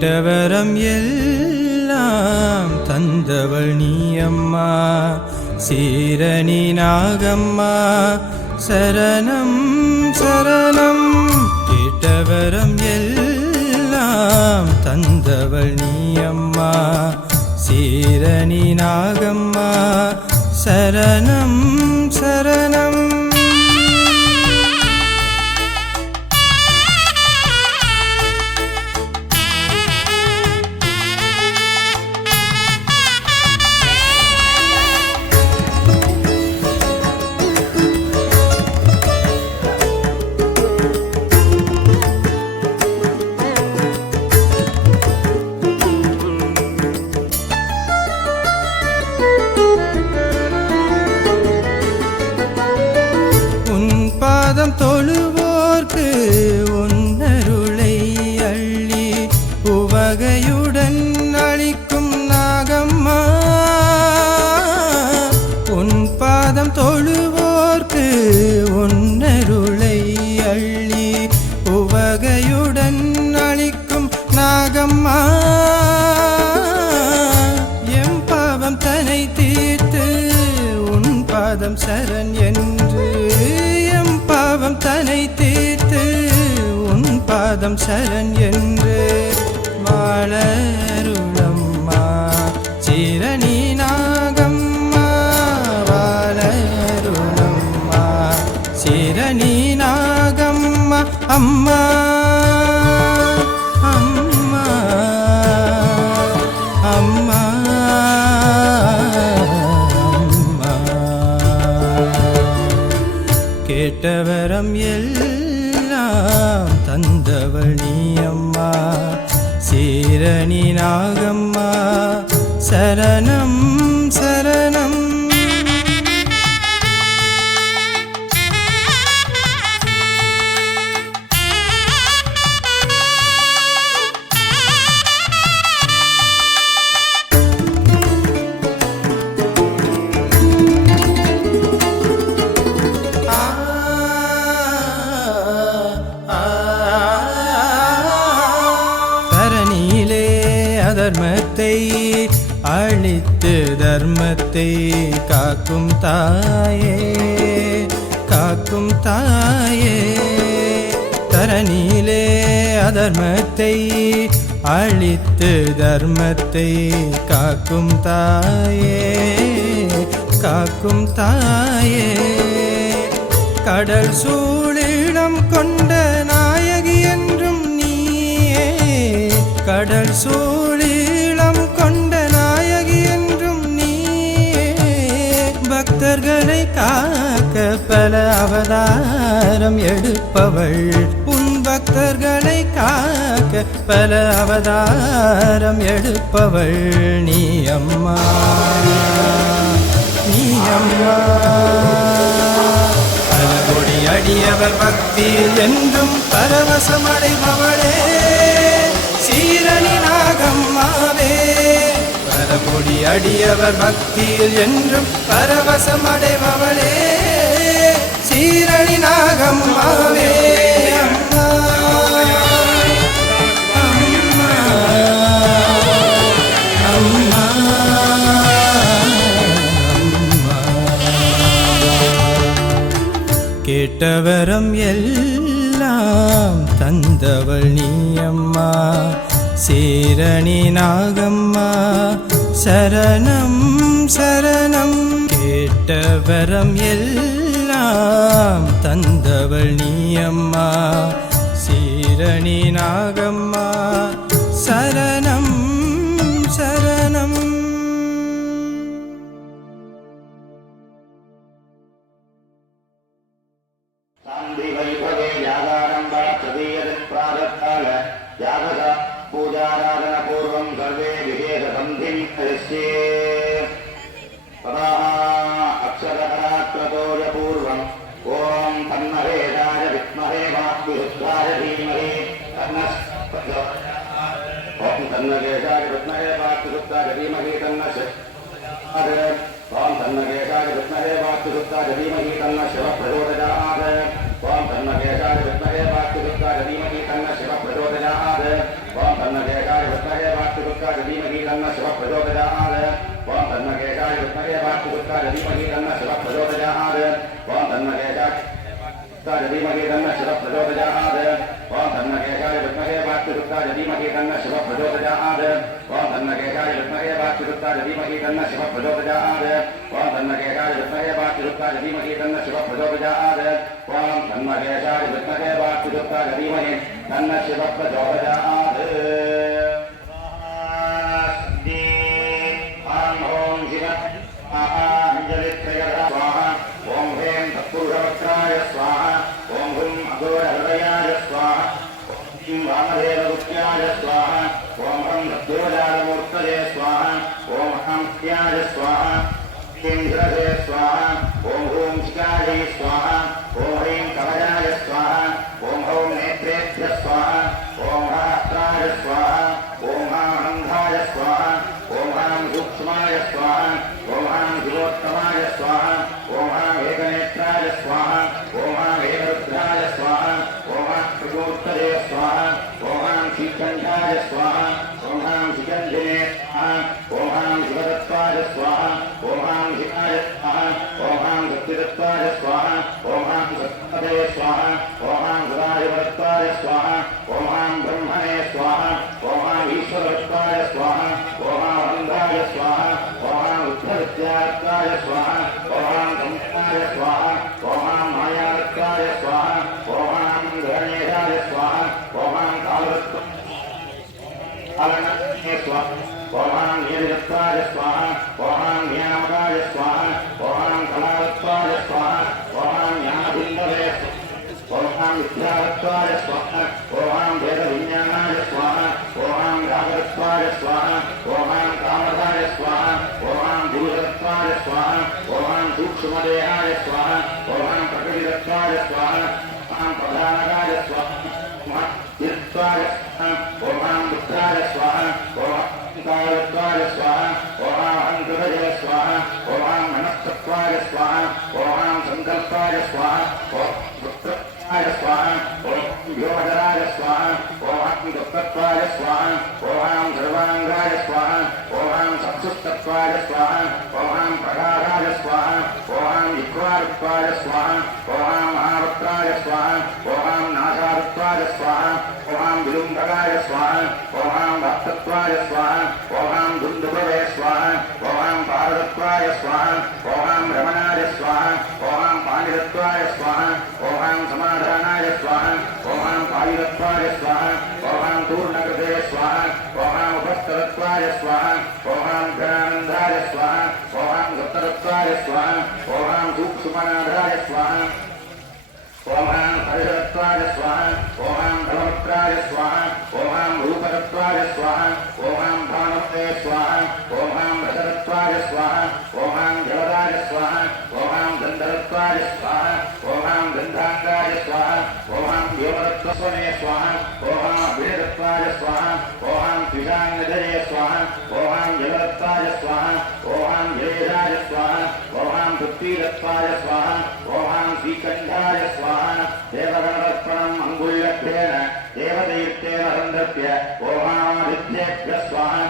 கேட்டவரம் எல்லாம் தந்தவள் நீ அம்மா, சீரணி நாகம்மா சரணம் சரணம். கேட்டவரம் எல்லாம் தந்தவள் நீ அம்மா, சீரணி நாகம்மா சரணம் சரணம். பாதம் தொழுவோர்க்கு உன்னருளை அள்ளி உவகையுடன் அளிக்கும் நாகம்மா. உன் பாதம் தொழுவோர்க்கு உன்னருளை அள்ளி உவகையுடன் அளிக்கும் நாகம்மா. எம் பாவம் தனை தீர்த்து உன் பாதம் சரண் என்று, பாவம் தனை தீர்த்து உன் பாதம் சரண் என்று வாழருளம்மா, சீரணி நாகம்மா வாழருளம்மா, சீரணி நாகம்மா. அம்மா அம்மா அம்மா கேட்டவரம் எல்லாம் தந்தவள் நீ அம்மா, சீரணி நாகம்மா சரணம் சரணம். தர்மத்தை அழித்து தர்மத்தை காக்கும் தாயே காக்கும் தாயே. தரணியிலே அதர்மத்தை அழித்து தர்மத்தை காக்கும் தாயே காக்கும் தாயே. கடல் சூழிடம் கொண்ட நாயகி என்றும் நீயே, கடல் சூழிடம் கொண்ட நாயகி என்றும் நீயே. பக்தர்களை காக்க பல அவதாரம் எடுப்பவள், உன் பக்தர்களை காக்க பல அவதாரம் எடுப்பவள் நீ அம்மா நீ அம்மா. பலகொடி அடியவர் பக்தியில் என்றும் பரவசமடைபவளே சீரணி நாகம்மாவே. பலகொடி அடியவர் பக்தியில் என்றும் பரவசமடைபவளே சீரணி நாகம்மாவே. அம்மா அம்மா அம்மா அம்மா. கேட்டவரம் எல்லாம் தந்தவள் நீ அம்மா, சீரணி நாகம்மா சரணம் சரணம். கேட்டவரம் எல்லாம் தந்தவள் நீ அம்மா, சீரணி நாகம்மா சரணம் சரணம். पूजाराधनपूर्वं सर्वे विशेषसन्धिं करिष्ये। तदा अक्षरकराक्रतोजपूर्वम् ॐ तन्महेशाय विद्महे वाक्विरुद्धाय धीमहि तन्नः ॐ तन्नकेशाय विद्महे वाक्विरुद्धाय धीमहि तन्नः ॐ तन्नकेशाय विद्महे वाक्विरुद्धाय धीमहि तन्नः शिवः प्रचोदयात्। ॐ तन्नकेशाय विद्महे वाक्विरुद्धाय धीमहि तन्नः शिवः प्रचोदयात्। ॐ तन्नकेशाय वाक्पुरुषाय धीमहि तन्नः शिवः प्रचोदयात् ॐ तन्नकेशाय विद्महे वाक्पुरुषाय धीमहि तन्नः शिवः प्रचोदयात् ॐ तन्नकेशाय धीमहि तन्नः शिवः प्रचोदयात् ॐ तन्नकेशाय विद्महे वाक्पुरुषाय धीमहि तन्नः शिवः प्रचोदयात् ॐ तन्नकेशाय विद्महे वाक्पुरुषाय धीमहि तन्नः शिवः प्रचोदयात् ॐ तन्नकेशाय विद्महे वाक्पुरुषाय धीमहि तन्नः शिवः प्रचोदयात् ॐ तन्नकेशाय विद्महे वाक्पुरुषाय धीमहि तन्नः शिवः प्रचोदयात् ॐ ह्रीं तत्पुरुषवक्त्राय स्वाहा ॐ हुं अघोरहृदयाय स्वाहा ॐ वामदेवगुप्त्याय स्वाहा ॐ हं सद्योजातमूर्तये स्वाहा ॐ हं स्याय स्वाहा ह्रीं शिरसे स्वाहा ॐ हूं शिखायै स्वाहा ॐ ह्रीं कवचाय स्वाहा ॐ हौं नेत्रेभ्यः स्वाहा ॐ हस्ताय स्वाहा ॐ हां अन्धाय स्वाहा ॐ हां सूक्ष्माय स्वाहा ॐ हां शिवोत्तमाय स्वाहा ॐ हां एकनेत्राय स्वाहा ॐ हां एकरुद्राय स्वाहा ॐ हां त्रिमूर्तये स्वाहा ॐ हां श्रीकण्ठाय स्वाहा ॐ हां शिखण्डिने स्वाहा ॐ हां शिवदत्ताय स्वाहा ॐ हां शिवाय स्वाहा ॐ हां शक्तिदत्ताय स्वाहा ॐ हां सत्पदे स्वाहा ॐ हां सदाशिवदत्ताय स्वाहा ॐ हां ब्रह्मणे स्वाहा ॐ हां ईश्वरदत्ताय स्वाहा ॐ हां अन्धाय स्वाहा ॐ हां उत्तरत्यात्ताय स्वाहा ॐ हां संस्थाय स्वाहा ॐ हां मायादत्ताय स्वाहा ॐ हां गणेशाय स्वाहा ॐ हां कालने स्वाहा ॐ हां नीलदत्ताय स्वाहा ॐ हां नियामकाय स्वाहा ॐ हां कलादत्ताय स्वाहा ॐ हां ज्ञानबिन्दवे ॐ हां विद्यादत्ताय स्वाहा ॐ हां वेदविज्ञानाय स्वाहा ॐ हां रागदत्ताय स्वाहा ॐ हां कामदाय स्वाहा ॐ हां गुरुदत्ताय स्वाहा ॐ हां सूक्ष्मदेहाय स्वाहा ॐ हां प्रकृतिदत्ताय स्वाहा ॐ हां प्रधानकाय स्वाहा ॐ हां तीर्थाय स्वाहा ॐ हां बुद्धाय स्वाहा ॐ हां कालत्वाय स्वाहा ॐ हां अङ्कुरजय स्वाहा ॐ हां मनस्तत्वाय स्वाहा ॐ हां सङ्कल्पाय स्वाहा ॐ पुत्रत्वाय स्वाहा ॐ योगराय स्वाहा ॐ हां दुःखत्वाय स्वाहा ॐ हां सर्वाङ्गाय स्वाहा ॐ हां संसुप्तत्वाय स्वाहा ॐ हां प्रकाराय स्वाहा ॐ हां विक्वारत्वाय स्वाहा ॐ हां महावक्त्राय स्वाहा ॐ हां नाशारत्वाय स्वाहा ॐ हां विलुम्बकाय स्वाहा ॐ हां भक्तत्वाय स्वाहा ॐ हां दुन्दुभवे स्वाहा ॐ हां पारदत्वाय स्वाहा ॐ हां रमणाय स्वाहा ॐ हां पाणिदत्वाय स्वाहा ॐ हां समाधानाय स्वाहा ॐ हां पायिदत्वाय स्वाहा ॐ हां पूर्णकृते स्वाहा ॐ हां उपस्तरत्वाय स्वाहा ॐ हां गणानन्दाय स्वाहा ॐ हां सप्तरत्वाय स्वाहा ॐ हां सूक्ष्मनादाय स्वाहा ॐ हां हरिहरत्वाय स्वाहा ॐ हां धर्मत्राय स्वाहा ॐ हां रूपरत्वाय स्वाहा ॐ हां भानवते स्वाहा ॐ हां रसरत्वाय स्वाहा ॐ हां जलदाय स्वाहा ॐ हां गन्धरत्वाय स्वाहा ॐ हां गन्धाङ्गाय स्वाहा ॐ हां देवरत्वस्वने स्वाहा ॐ हां अभिरत्वाय स्वाहा ॐ हां त्रिशाङ्गजये स्वाहा ॐ हां जलदत्ताय स्वाहा ॐ हां जयेशाय स्वाहा ॐ हां पृथ्वीदत्ताय स्वाहा ॐ हां श्रीकण्ठाय स्वाहा देवगणरत्नम् अङ्गुल्यत्वेन देवदैत्येन सन्दर्प्य ॐ हां स्वाहा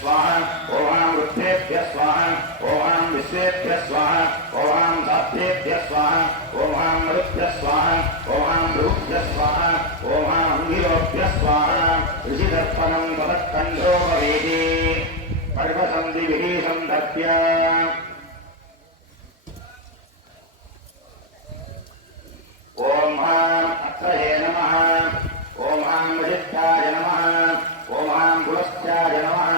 स्वाहा ॐ हां वृद्धेभ्यः स्वाहा ॐ हां विश्वेभ्यः स्वाहा ॐ हां साध्येभ्यः स्वाहा ॐ हां मरुभ्यः स्वाहा ॐ हां भ्रूभ्यः स्वाहा ॐ हां अङ्गिरोभ्यः स्वाहा ऋषिदर्पणं पदत्कण्ठो भवेति पर्वसन्धिभिः सन्दर्प्य ॐ हां अत्रये नमः ॐ हां वशिष्ठाय नमः ॐ हां पुलस्त्याय नमः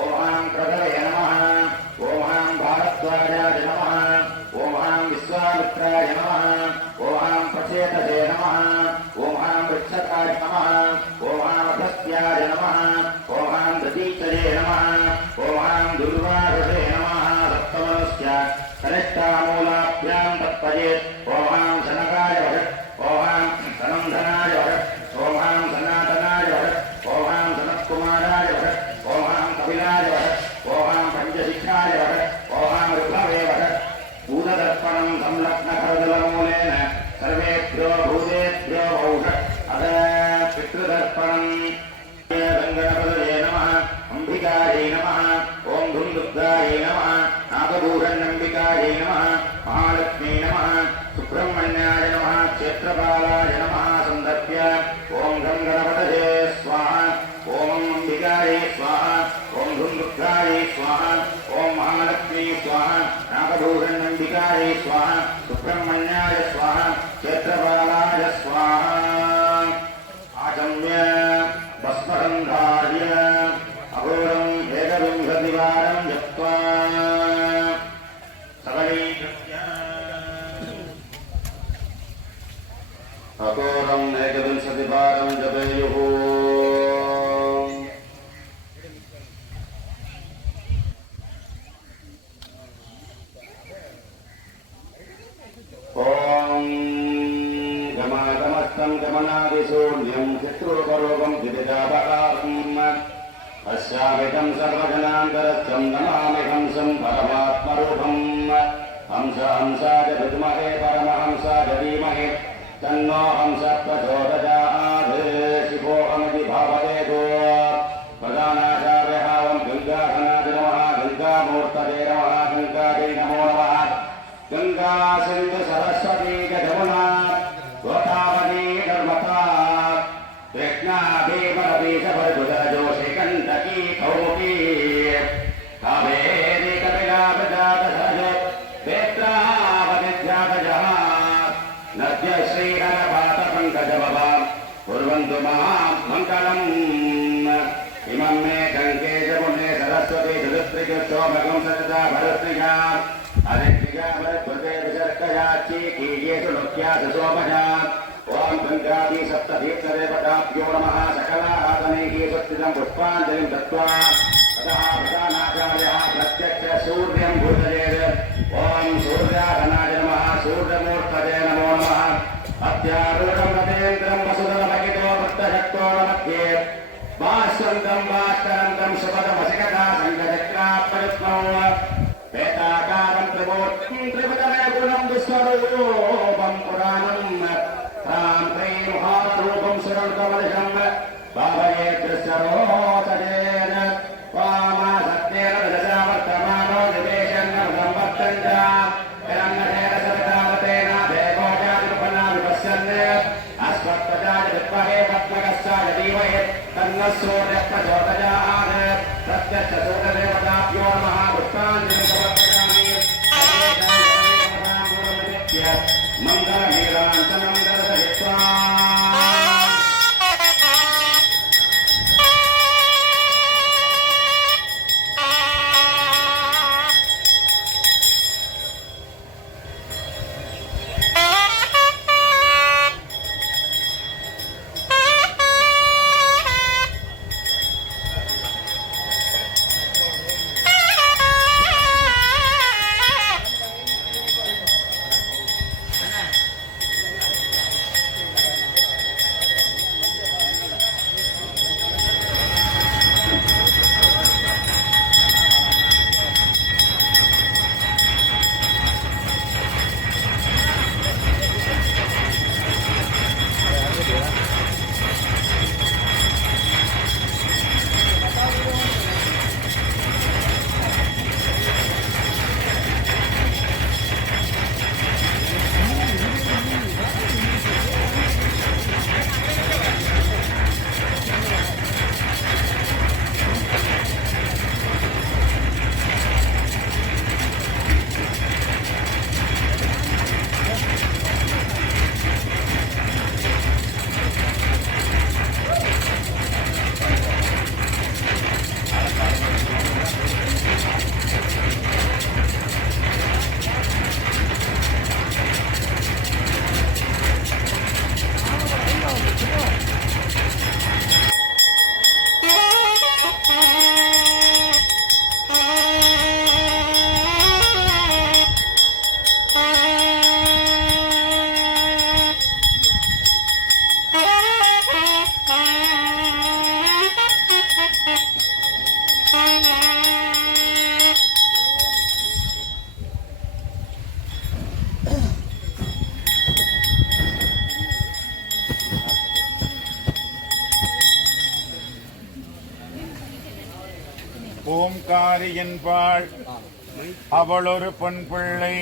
ॐ हां प्रभवे नमः ॐ हां भारद्वाजाय नमः ॐ हां विश्वामित्राय नमः ॐ हां प्रचेतसे नमः ॐ हां वृक्षकाय नमः ॐ हां अगस्त्याय नमः ॐ हां दधीचये नमः ॐ हां दुर्वाससे नमः नमः नागभूषण्यम्बिकायै नमः महालक्ष्मी नमः सुब्रह्मण्याय नमः क्षेत्रपालाय नमः सन्दर्प्य ॐ घं गणपतये स्वाहा ॐ अम्बिकायै स्वाहा ॐ घं दुर्गायै स्वाहा ॐ महालक्ष्मी स्वाहा नागभूषण्यम्बिकायै स्वाहा सुब्रह्मण्याय स्वाहा क्षेत्रपालाय स्वाहा आचम्य भस्मगन्धार्य अघोरम् एकविंशतिवारं जप्त्वा सकलीकृत्य अघोरम् एकविंशतिवारं जपेयुः ॐ गमागमस्तं गमनादिशून्यं शत्रुपरोगं विदितापकारम् अस्यामिदं सर्वजनान्तरस्थं नमामि हंसं परमात्मरूपम् हंस हंसाय विद्महे परमहंसाय धीमहि तन्नो हंसः प्रचोदयात् शिवोऽहमिति भावयेतो प्रधानाचार्यः ॐ गङ्गाधनाय नमः गङ्गामूर्तये नमः गङ्गायै नमो नमः गङ्गा सिन्धु सरस्वती जमुना गोदावरी नर्मदा कृष्णा भीमनदी सबरजुदरजोषि गण्डकी कौमुदी कावेरी कपिला प्रजातसरज वेत्रावनिध्यातजः नद्य श्रीधरपातपङ्कजभवा कुर्वन्तु महामङ्गलम् इमं मे गङ्गे जमुने सरस्वती चतुस्त्रिकृष्टोमगं सतता भरत्रिया अनेक्रिया भरद्वते विसर्गयाची कीर्येषु लोक्यासु सोमजा ॐ गङ्गादी सप्ततीर्थदेवताभ्यो नमः सकलाहासनैः स्वस्तितं पुष्पाञ्जलिं दत्त्वा ततः प्रधानाचार्यः प्रत्यक्ष सूर्यं पूजयेत् ॐ सूर्याधनाय नमः सूर्यमूर्तये नमो नमः अध्यारूढं रतेन्द्रं वसुधरमहितो वृत्तशक्तो मध्ये भास्वन्तं भास्करन्तं सुपदमसिकथा सङ्गचक्राप्रयुक्तौ वेदाकारं त्रिमूर्तिं त्रिपदमे गुणं दुःस्वरूपं पुराणम् राम प्रेम महारूपं सुरकमलशं भावये दृश्यरोचजेन वामा सत्येन दशावर्तमानो निवेशन् संवर्तन् च हिरण्यसेन सवितावतेन देवोजातिपन्ना विपश्यन् अस्मत्तजाय विद्महे पद्मकस्याय धीमहि तन्नः सूर्यः प्रचोदयात् प्रत्यक्षसूर्यदेवताभ्यो नमः पुष्पाञ्जलिं समर्पयामि मङ्गलनीराञ्जनं दर्शयित्वा ஓம்காரி என்பாள் அவள் ஒரு பெண் பிள்ளை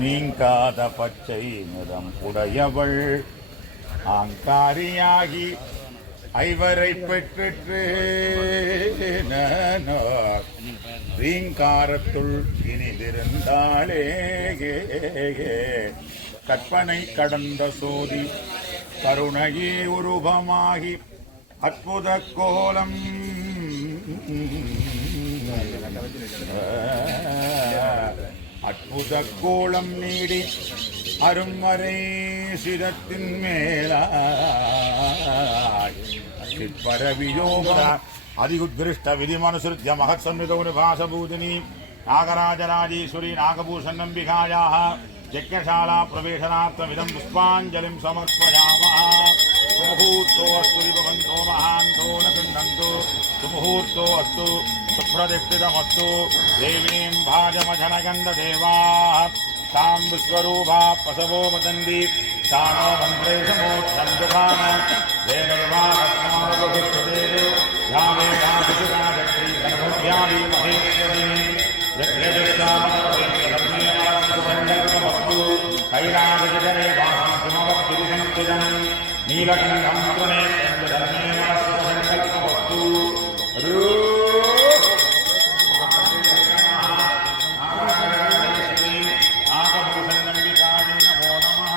நீங்காத பச்சை நிறம் உடையவள் ஆங்காரியாகி ஐவரை பெற்று ரீங்காரத்துள் இனிதிருந்தாளே கற்பனை கடந்த சோதி கருணையே உருவமாகி அற்புத கோலம் அற்புத கோலம் நீடி அருமறை சிரத்தின் மேலாவியோக அதிகுத்கிருஷ்ட விதிமனுசృత్య மகத்சம்யுதௌனிபாசபூதினி நாகராஜராஜேஸ்வரி நாகபூஷணம்பிகாயாः यज्ञशाला प्रवेशनार्थमिदं पुष्पाञ्जलिं समर्पयामः सुमुहूर्तोऽस्तु विभवन्तो महान्तो न गृह्णन्तु सुमुहूर्तोऽस्तु सुप्रतिष्ठितमस्तु देवीं भाजमजनगन्धदेवाः तां विश्वरूपा पशवो वदन्ति सा नो मन्त्रेशमोक्षन्दुभान देवदेवानस्मानुगुप्तदेवे या वेदाशिशुराजत्री सर्वव्याधि महेश्वरी यज्ञजस्यामस्तु कैलासजरे वासमवत्तिरिसंस्थितं नीलकण्ठं त्वने धर्मेण संकल्पवस्तु नागभूषणम्बिकायै नमो नमः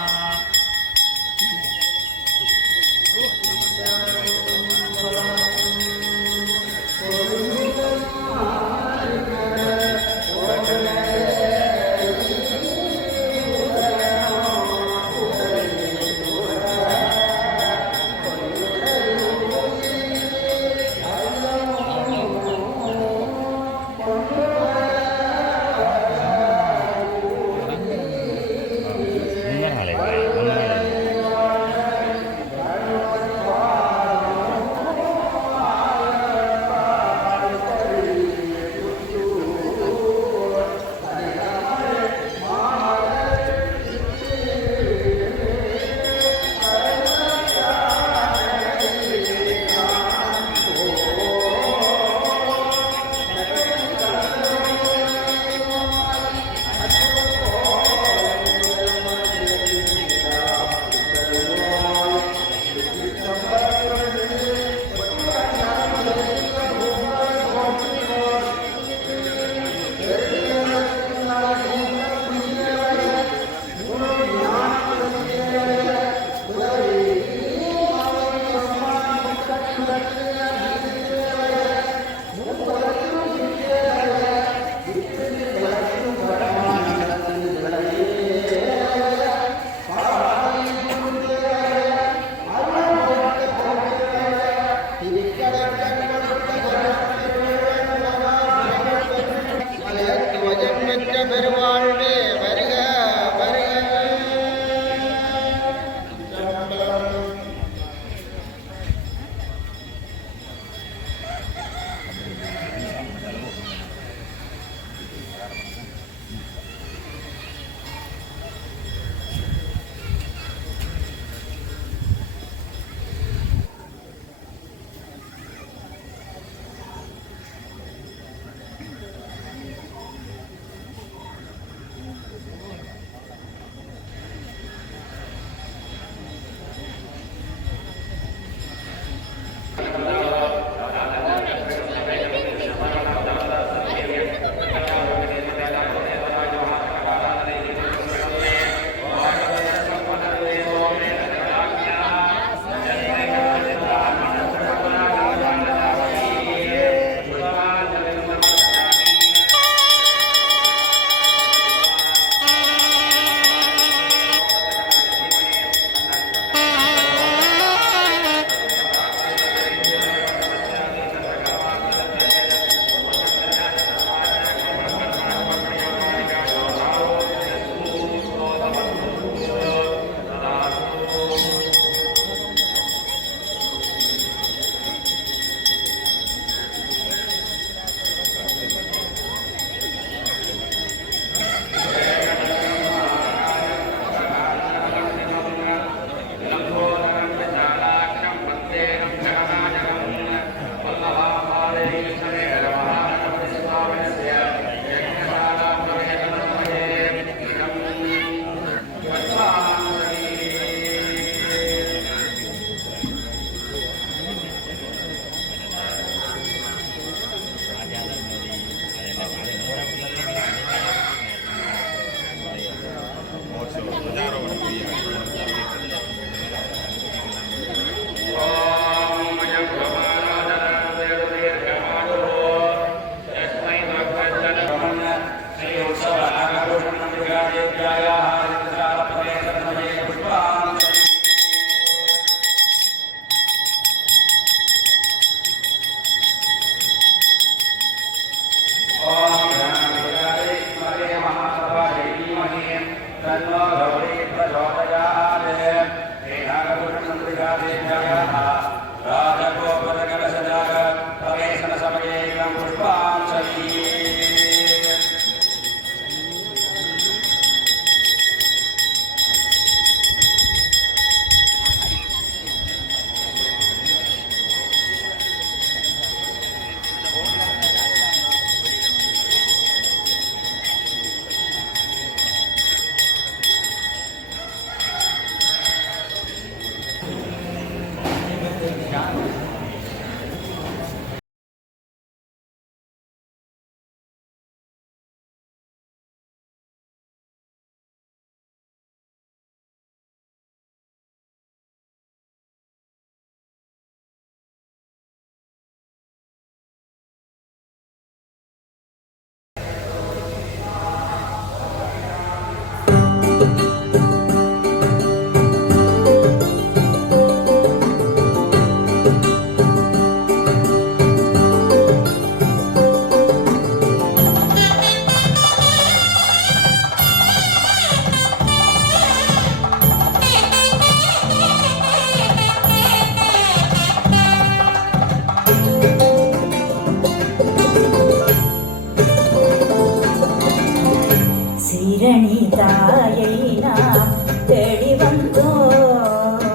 சீரணி தாயை நாம் தேடி வந்தோம்.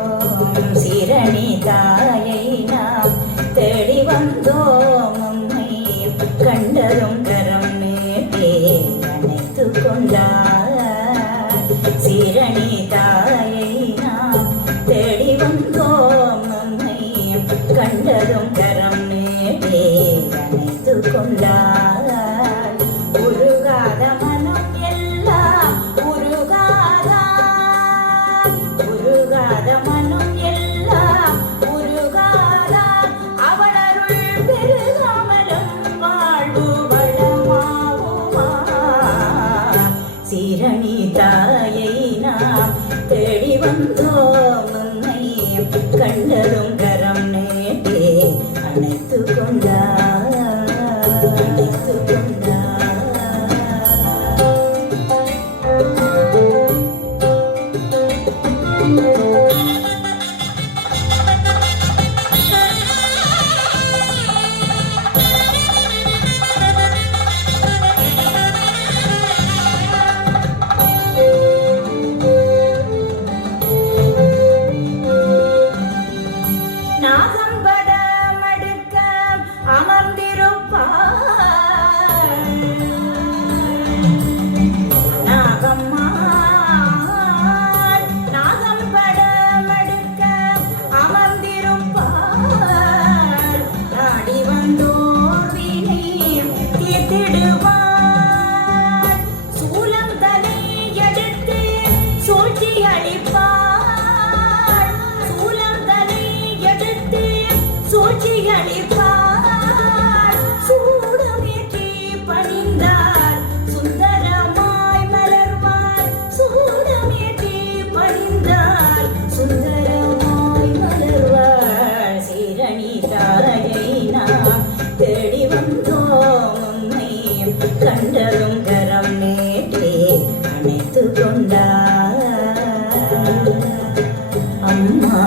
சீரணி தாயை நாம் தேடி வந்தோம். உம்மை கண்டதும் கரம் நீட்டி அணைத்து கொண்டார். சீரணி தாயை நாம் தேடி வந்தோம். உம்மை கண்டதும் கரம் நீட்டி அணைத்து கொண்டார். உருகாத மனம் எல்லாம் உருகாதா, உருகாத மனம் எல்லாம் உருகாதா. அவள் அருள் பெருகாமலும் வாழ்வு வளமாகுமா. சீரணி தாயை நாம் தேடி வந்தோம். உம்மை கண்டதும் கரம் நீட்டி அணைத்து கொண்டார். அணைத்து கொண்டார். நாகம்பட மடுக்க அமர்ந்திருப்பார். நாகம்மா நாகம்பட மடுக்க அமர்ந்திருப்பார். நாடி வந்தோர் வினை தீர்த்திடுவார். சூலம் தலை எடுத்து சூழ்ச்சி அளிப்பார். சூலம் தலை எடுத்து சூழ்ச்சி அளிப்பார். சூடமேற்றி பணிந்தார் சுந்தரமாய் மலர்வார். சூடமேற்றி பணிந்தார் சுந்தரமாய் மலர்வார். சீரணி தாயை நாம் தேடி வந்தோம். உம்மை கண்டதும் கரம் நீட்டி அணைத்து கொண்டார். அம்மா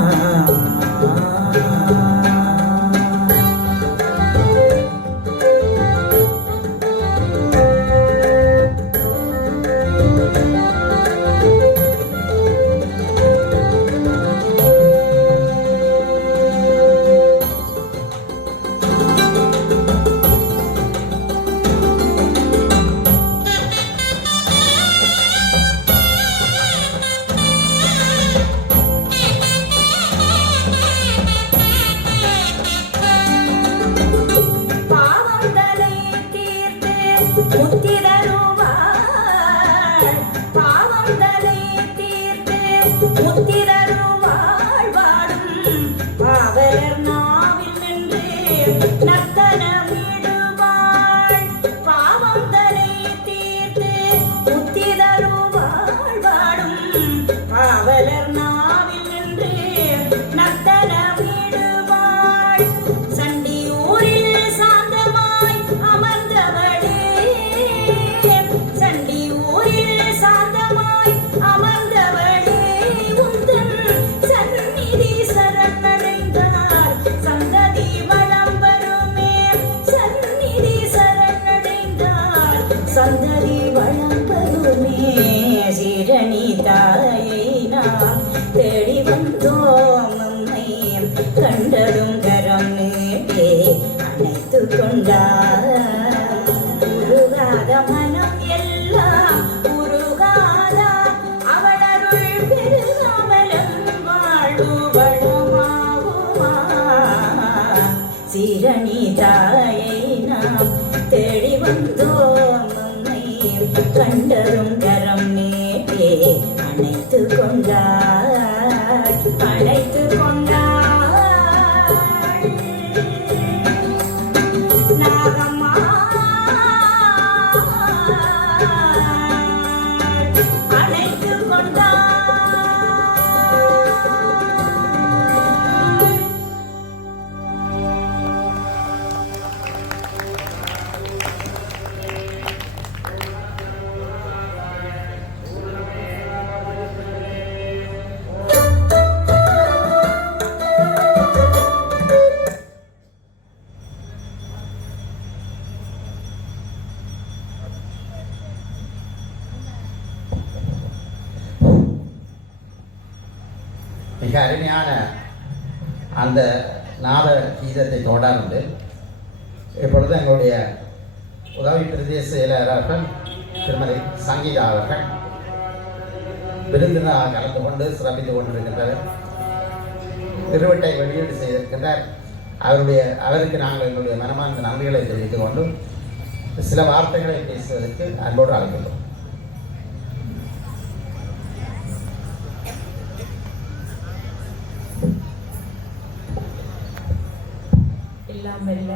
பாவம் தலை தீர்த்து முத்திரருவாள். பாவம் தலை தீர்த்து முத்திரருவாள். வாடும் பாவலர் நாவில் நின்று நர்த்தனமிடுவாள். பாவம் தலை தீர்த்து முத்திரருவாள். வாடும் பாவலர் நாவில் நின்று நர்த்தனமிடுவாள். சண்டி ஊரில் சாந்தமாய் அமர்ந்தவளே. சண்டி ஊரில் சாந்தமாய் அமர்ந்தவளே. உந்தன் சந்நிதி சரணடைந்தார் சந்ததி வளம் வருமே. சந்நிதி சரணடைந்தார் சந்ததி வளம் வருமே. சீரணி தாயை நாம் தேடி வந்தோம். உம்மை கண்டதும் கரம் நீட்டி அணைத்து கொண்டார். உருகாத மனம் எல்லாம் உருகாதா. அவள் அருள் பெருகாமலும் வாழ்வு வளமாகுமா. சீரணி தாயை நாம் தேடி வந்தோம். உம்மை கண்டதும் கரம் நீட்டி அணைத்து கொண்டார். அணைத்து கொண்டார். நாகம்மா அணைத்து கொண்டார். மிக அருமையான அந்த நாத கீதத்தை தொடர்ந்து இப்பொழுது எங்களுடைய உதவி பிரதேச செயலாளர்கள் திருமதி சங்கீதா அவர்கள் விருந்தினராக கலந்து கொண்டு சிறப்பித்துக் கொண்டிருக்கின்றனர். இருவட்டை வெளியீடு செய்திருக்கின்றார். அவருக்கு நாங்கள் எங்களுடைய மனமார்ந்த நன்றிகளை தெரிவித்துக் கொண்டு சில வார்த்தைகளை பேசுவதற்கு அன்போடு அழைக்கின்றோம். எல்லாம் வெல்ல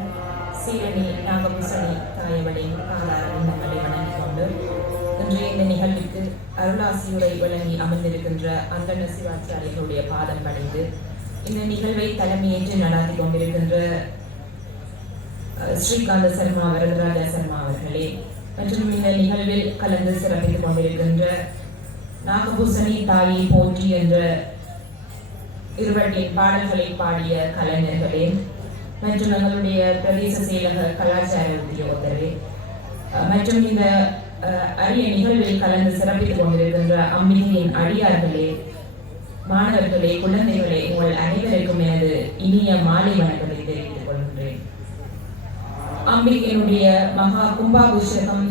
சீரணி நாகபூசணி தாயவளின் பாதாரங்களை வணங்கிக் கொண்டு இன்றைய இந்த நிகழ்வுக்கு அருளாசியுரை வழங்கி அமர்ந்திருக்கின்ற அந்தன சிவாச்சாரியர்களுடைய பாதம் பணிந்து இந்த நிகழ்வை தலைமையேற்று நடாத்தி கொண்டிருக்கின்ற ஸ்ரீகாந்த சர்மா வரதராஜா சர்மா அவர்களே மற்றும் இந்த நிகழ்வில் கலந்து சிறப்பித்துக் கொண்டிருக்கின்ற நாகபூசணி தாயை போற்றி என்ற இருவட்டின் பாடல்களை பாடிய கலைஞர்களே மற்றும் எங்களுடைய பிரதேச செயலக கலாச்சார உத்தியோகத்தரே மற்றும் இந்த அரிய நிகழ்வில் கலந்து சிறப்பித்துக் கொண்டிருக்கின்ற அம்பிகையின் அடியார்களே, மாணவர்களே, குழந்தைகளே, உங்கள் அனைவருக்கும் எனது இனிய மாலை வணக்கத்தை தெரிவித்துக் கொள்கின்றேன். அம்பிகையினுடைய மகா கும்பாபிஷேகம்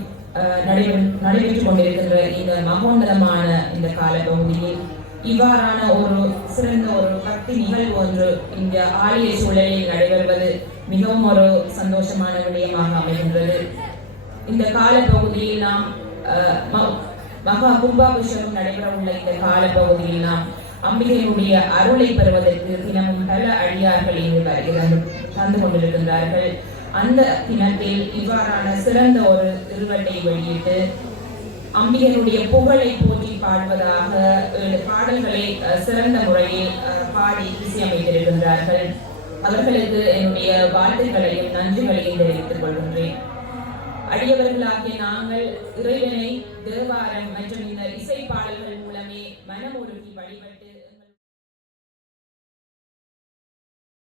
நடைபெற்றுக் கொண்டிருக்கின்ற இந்த மகோன்னதமான இந்த கால பகுதியில் இவ்வாறான ஒரு சிறந்த ஒரு பக்தி நிகழ்வு ஒன்று இந்த ஆலய சூழலில் நடைபெறுவது மிகவும் ஒரு சந்தோஷமான விடயமாக அமைகின்றது. இந்த கால பகுதியில் நாம் மகா கும்பாபிஷேகம் நடைபெற உள்ள இந்த கால பகுதியில் நாம் அம்பிகையினுடைய அருளை பெறுவதற்கு தினமும் பல அடியார்கள் இங்கு தந்து கொண்டிருக்கின்றார்கள். அந்த தினத்தில் இவ்வாறான சிறந்த ஒரு திருவட்டை வெளியிட்டு அம்பிகையினுடைய புகழை போற்றி பாடுவதாக பாடல்களை சிறந்த முறையில் பாடி இசையமைத்திருக்கின்றார்கள். அவர்களுக்கு என்னுடைய வாழ்த்துக்களையும் நன்றிகளையும் தெரிவித்துக் கொள்கின்றேன். அடியவர்களாகிய நாங்கள் இறைவனை தேவாரம் மற்றும் இந்த இசை பாடல்கள் மூலமே மனமுருகி வழிபட்டு